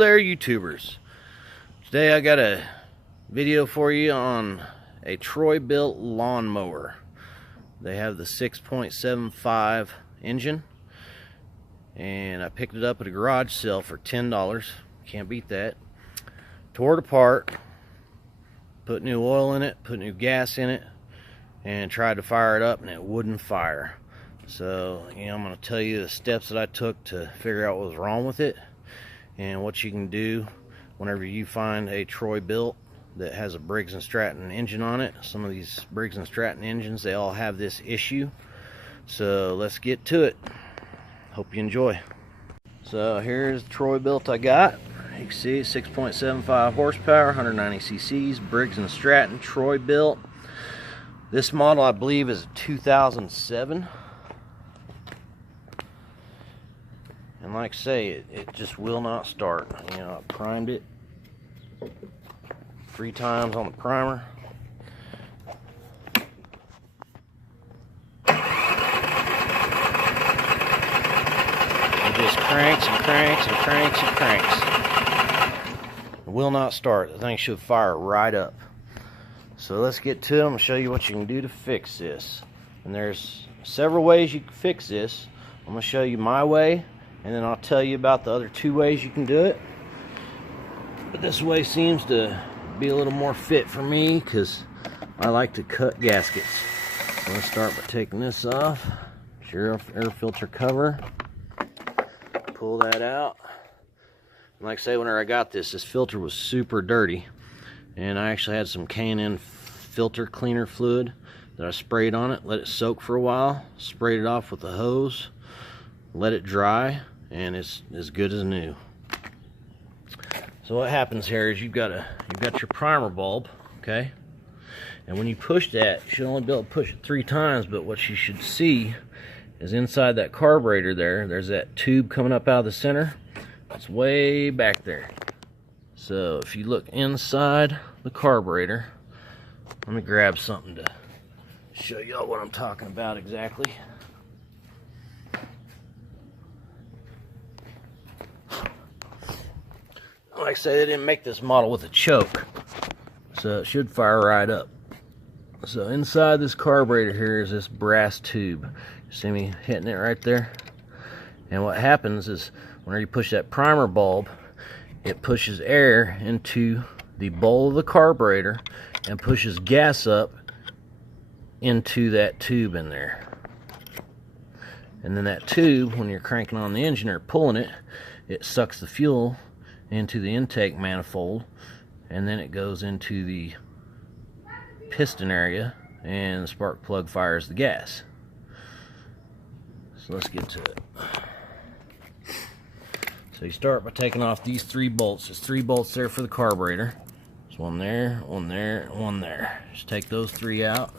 there, YouTubers. Today I got a video for you on a Troy-built lawnmower. They have the 6.75 engine, and I picked it up at a garage sale for $10. Can't beat that. Tore it apart, put new oil in it, put new gas in it, and tried to fire it up, and it wouldn't fire. So, I'm going to tell you the steps that I took to figure out what was wrong with it and what you can do whenever you find a Troy-built that has a Briggs & Stratton engine on it. Some of these Briggs & Stratton engines, they all have this issue. So let's get to it. Hope you enjoy. So here's the Troy-built I got. You can see 6.75 horsepower, 190 cc's, Briggs & Stratton Troy-built. This model I believe is 2007. And like I say, it just will not start. I primed it 3 times on the primer. It just cranks and cranks and cranks and cranks. It will not start. The thing should fire right up. So let's get to it. I'm going to show you what you can do to fix this. And there's several ways you can fix this. I'm going to show you my way, and then I'll tell you about the other 2 ways you can do it. But this way seems to be a little more fit for me because I like to cut gaskets. So let's start by taking this off. It's your air filter cover. Pull that out. And like I say, whenever I got this filter was super dirty. And I actually had some K&N filter cleaner fluid that I sprayed on it, let it soak for a while, sprayed it off with a hose, let it dry, and it's as good as new. So what happens here is you've got your primer bulb, okay? And when you push that, you should only be able to push it 3 times, but what you should see is inside that carburetor there's that tube coming up out of the center. It's way back there. So if you look inside the carburetor, let me grab something to show y'all what I'm talking about exactly. Like I say, they didn't make this model with a choke, so it should fire right up. So inside this carburetor here is this brass tube. You see me hitting it right there? And what happens is whenever you push that primer bulb, it pushes air into the bowl of the carburetor and pushes gas up into that tube in there. And then that tube, when you're cranking on the engine or pulling it, it sucks the fuel into the intake manifold, and then it goes into the piston area, and the spark plug fires the gas. So let's get to it. So you start by taking off these 3 bolts. There's 3 bolts there for the carburetor. There's one there, one there, one there. Just take those 3 out.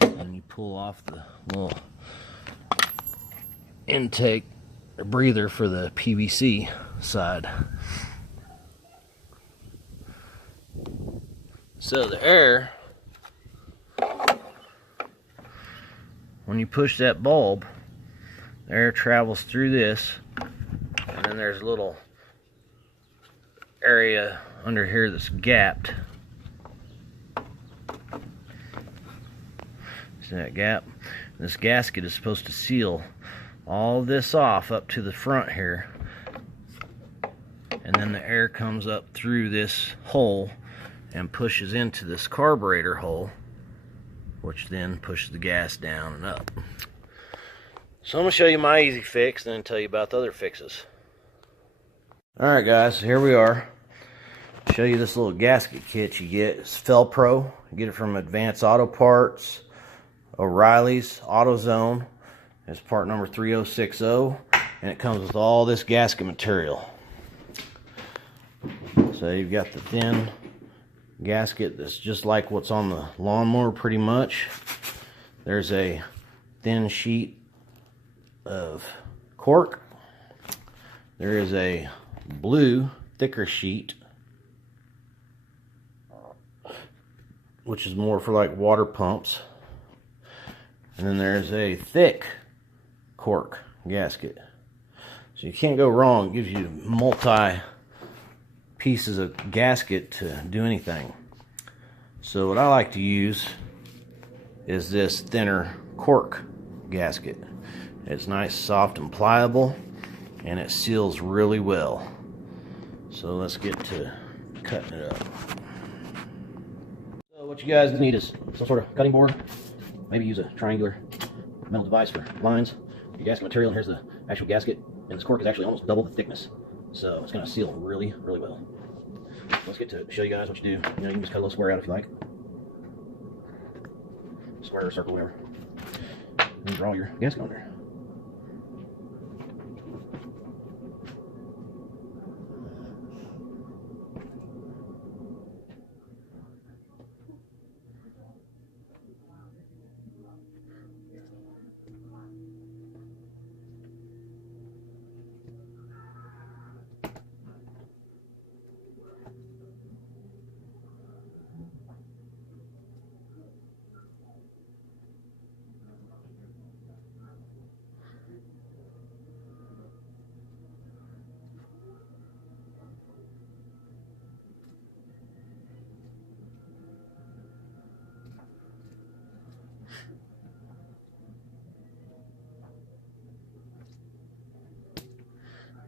And you pull off the little intake or breather for the PVC side. So the air, when you push that bulb, the air travels through this, and then there's a little area under here that's gapped. See that gap? This gasket is supposed to seal all this off up to the front here, and then the air comes up through this hole and pushes into this carburetor hole, which then pushes the gas down and up. So I'm going to show you my easy fix and then tell you about the other fixes. Alright guys, here we are. I'll show you this little gasket kit you get. It's Felpro. You get it from Advanced Auto Parts, O'Reilly's, AutoZone. It's part number 3060, and it comes with all this gasket material. So you've got the thin gasket that's just like what's on the lawnmower pretty much. There's a thin sheet of cork There is a blue, thicker sheet, which is more for like water pumps. And then there's a thick cork gasket. So you can't go wrong. It gives you multi pieces of gasket to do anything. So what I like to use is this thinner cork gasket. It's nice, soft, and pliable, and it seals really well. So let's get to cutting it up. So what you guys need is some sort of cutting board. Maybe use a triangular metal device for lines. Your gasket material, and here's the actual gasket. And this cork is actually almost double the thickness. So it's going to seal really, really well. Let's get to show you guys what you do. You know, you can just cut a little square out if you like. Square or circle, whatever. And draw your gasket on there.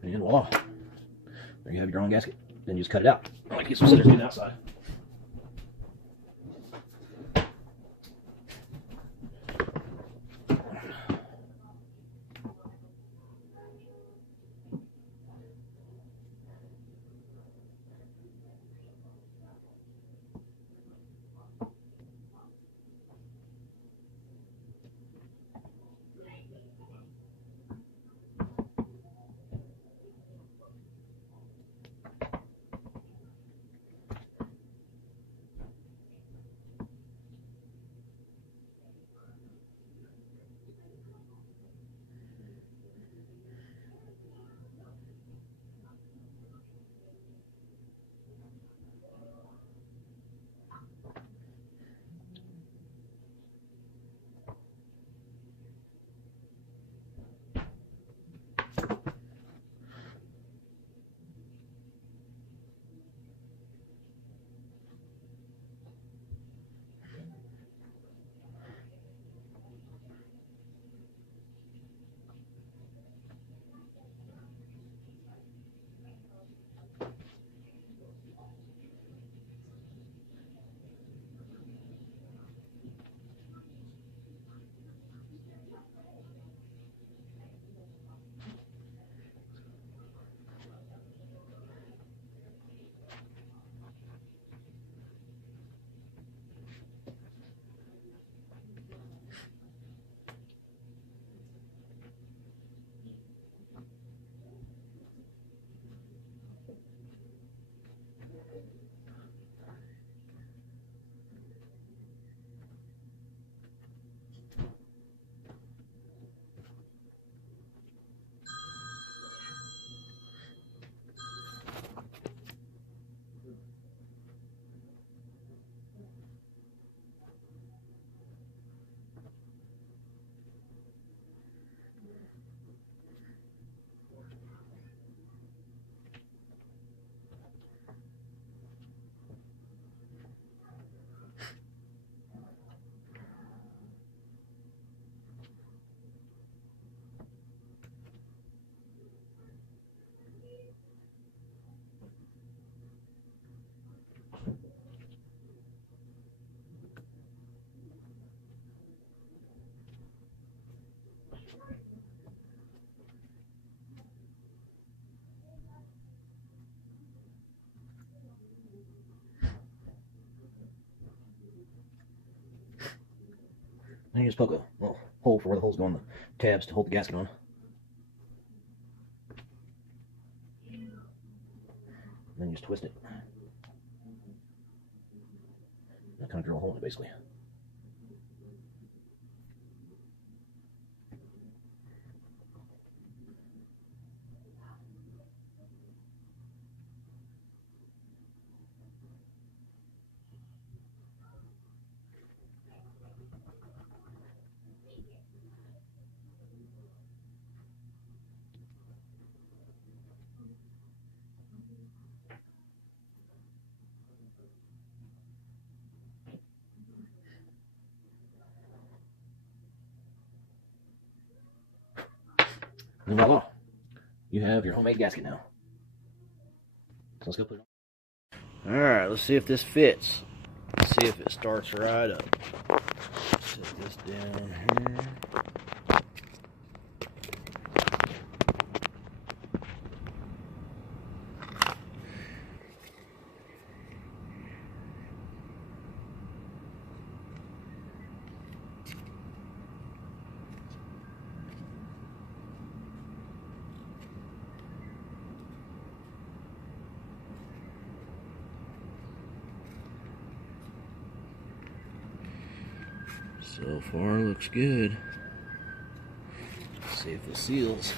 And voila. There you have your drawing gasket. Then you just cut it out. I like to get some scissors to the outside. And you just poke a little hole for where the holes go on the tabs to hold the gasket on. And then you just twist it. That kind of drill a hole in it, basically. And voila, you have your homemade gasket now. So let's go put it on. Alright, let's see if this fits. Let's see if it starts right up. Set this down here. So far, looks good. Let's see if it seals.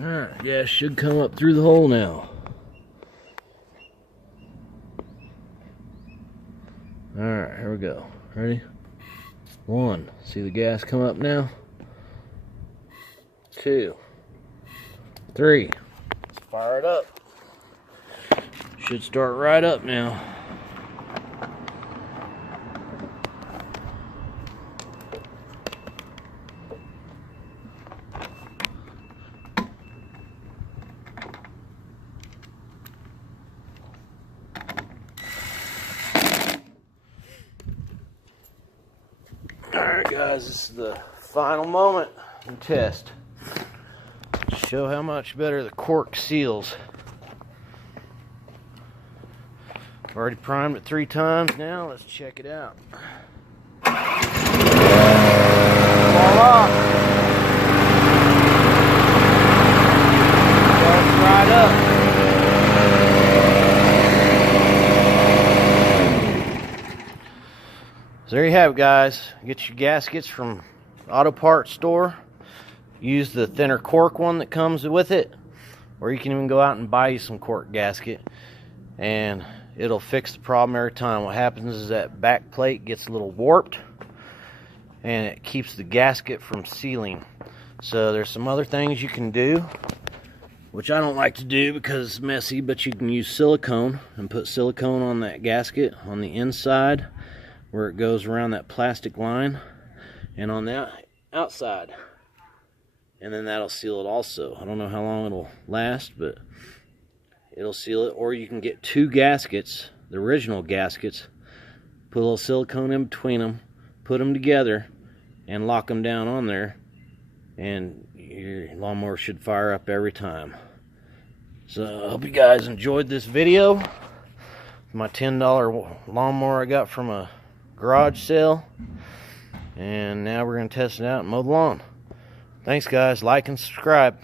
Alright, gas should come up through the hole now. Alright, here we go. Ready? 1. See the gas come up now? 2. 3. Let's fire it up. Should start right up now. Alright guys, this is the final moment and test. Show how much better the cork seals. I've already primed it 3 times now. Let's check it out. Voila! Starts right up. So there you have it, guys. Get your gaskets from auto parts store. Use the thinner cork one that comes with it, or you can even go out and buy you some cork gasket, and it'll fix the problem every time. What happens is that back plate gets a little warped, and it keeps the gasket from sealing. So there's some other things you can do, which I don't like to do because it's messy, but you can use silicone and put silicone on that gasket on the inside where it goes around that plastic line, and on the outside, and then that'll seal it also. I don't know how long it'll last, but it'll seal it. Or you can get 2 gaskets, the original gaskets, put a little silicone in between them, put them together, and lock them down on there, and your lawnmower should fire up every time. So I hope you guys enjoyed this video. My $10 lawnmower I got from a garage sale, and now we're going to test it out and mow the lawn. Thanks guys, like and subscribe.